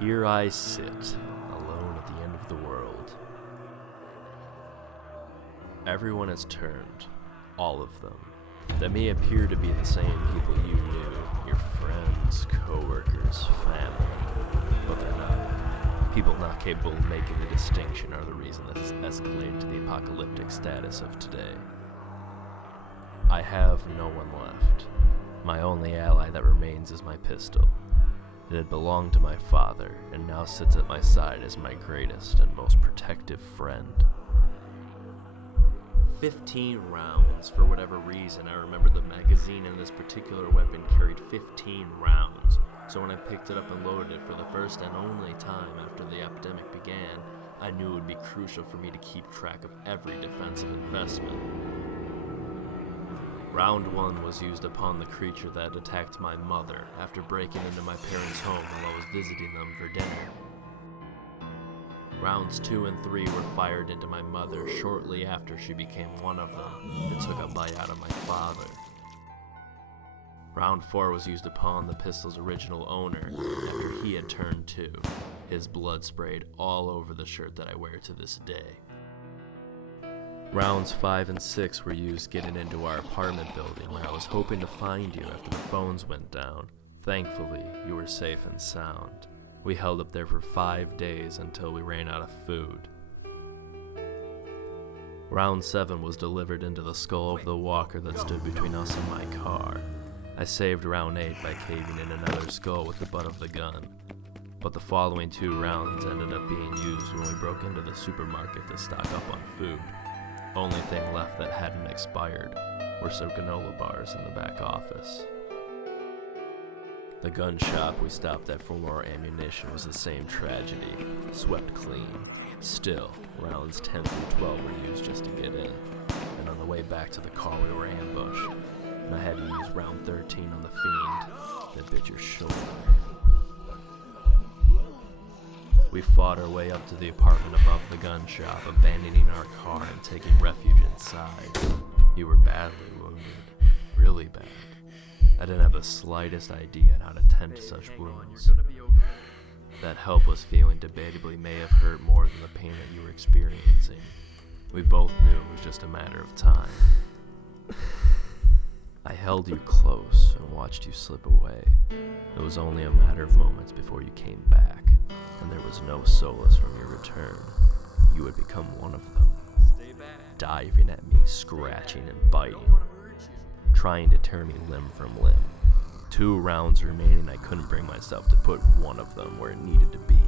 Here I sit, alone at the end of the world. Everyone has turned, all of them. They may appear to be the same people you knew, your friends, co-workers, family, but they're not. People not capable of making the distinction are the reason that has escalated to the apocalyptic status of today. I have no one left. My only ally that remains is my pistol. It had belonged to my father, and now sits at my side as my greatest and most protective friend. 15 rounds. For whatever reason, I remember the magazine in this particular weapon carried 15 rounds. So when I picked it up and loaded it for the first and only time after the epidemic began, I knew it would be crucial for me to keep track of every defensive investment. Round 1 was used upon the creature that had attacked my mother after breaking into my parents' home while I was visiting them for dinner. Rounds 2 and 3 were fired into my mother shortly after she became one of them and took a bite out of my father. Round 4 was used upon the pistol's original owner after he had turned 2. His blood sprayed all over the shirt that I wear to this day. Rounds 5 and 6 were used getting into our apartment building where I was hoping to find you after the phones went down. Thankfully, you were safe and sound. We held up there for 5 days until we ran out of food. Round 7 was delivered into the skull of the walker that stood between us and my car. I saved round 8 by caving in another skull with the butt of the gun. But the following 2 rounds ended up being used when we broke into the supermarket to stock up on food. Only thing left that hadn't expired were some granola bars in the back office. The gun shop we stopped at for more ammunition was the same tragedy, swept clean. Still, rounds 10 through 12 were used just to get in, and on the way back to the car we were ambushed, and I had to use round 13 on the fiend that bit your shoulder. We fought our way up to the apartment above the gun shop, abandoning our car and taking refuge inside. You were badly wounded, really bad. I didn't have the slightest idea on how to tend to such wounds. That helpless feeling debatably may have hurt more than the pain that you were experiencing. We both knew it was just a matter of time. I held you close and watched you slip away. It was only a matter of moments before you came back, and there was no solace from your return. You had become one of them, diving at me, scratching and biting, trying to tear me limb from limb. 2 rounds remaining, I couldn't bring myself to put one of them where it needed to be.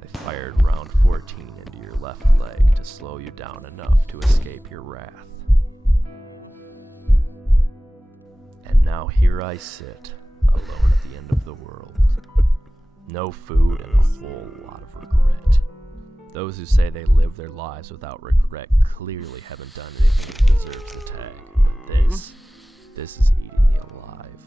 I fired round 14 into your left leg to slow you down enough to escape your wrath. And now here I sit, alone at the end of the world. No food and a whole lot of regret. Those who say they live their lives without regret clearly haven't done anything to deserve the tag. But this is eating me alive.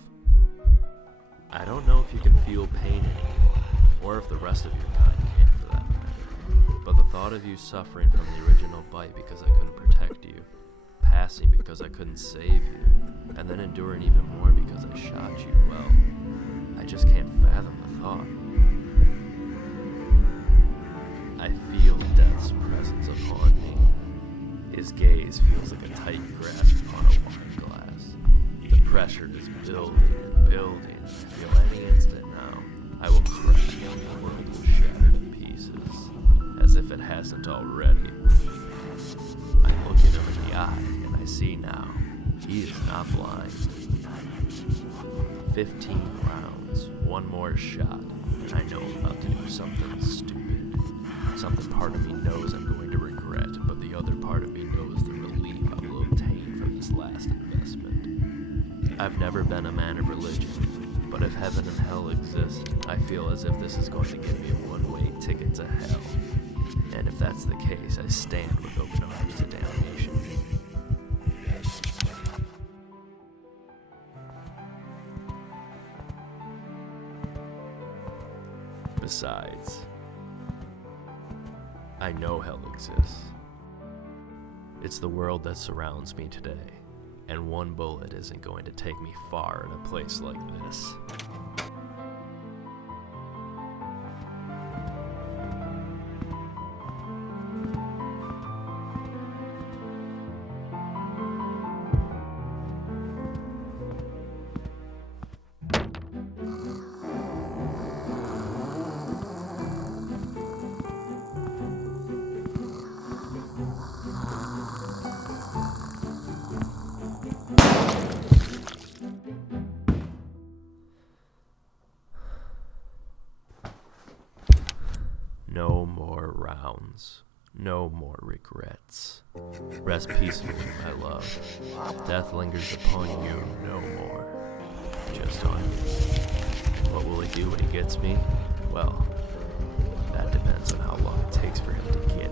I don't know if you can feel pain anymore, or if the rest of your kind can for that matter. But the thought of you suffering from the original bite because I couldn't protect you, passing because I couldn't save you, and then enduring even more because I shot you, well, I just can't fathom the thought. I feel death's presence upon me. His gaze feels like a tight grasp upon a wine glass. The pressure is building and building. I feel any instant now I will crush him and the world will shatter to pieces, as if it hasn't already. I look at him in the eye, and I see now, he is not blind. 15 rounds, 1 more shot, and I know I'm about to do something stupid. Something part of me knows I'm going to regret, but the other part of me knows the relief I will obtain from this last investment. I've never been a man of religion, but if heaven and hell exist, I feel as if this is going to give me a one-way ticket to hell. And if that's the case, I stand with open arms to damnation. Besides, I know hell exists. It's the world that surrounds me today, and one bullet isn't going to take me far in a place like this. No more rounds. No more regrets. Rest peacefully, my love. Death lingers upon you no more. Just on me. What will he do when he gets me? Well, that depends on how long it takes for him to get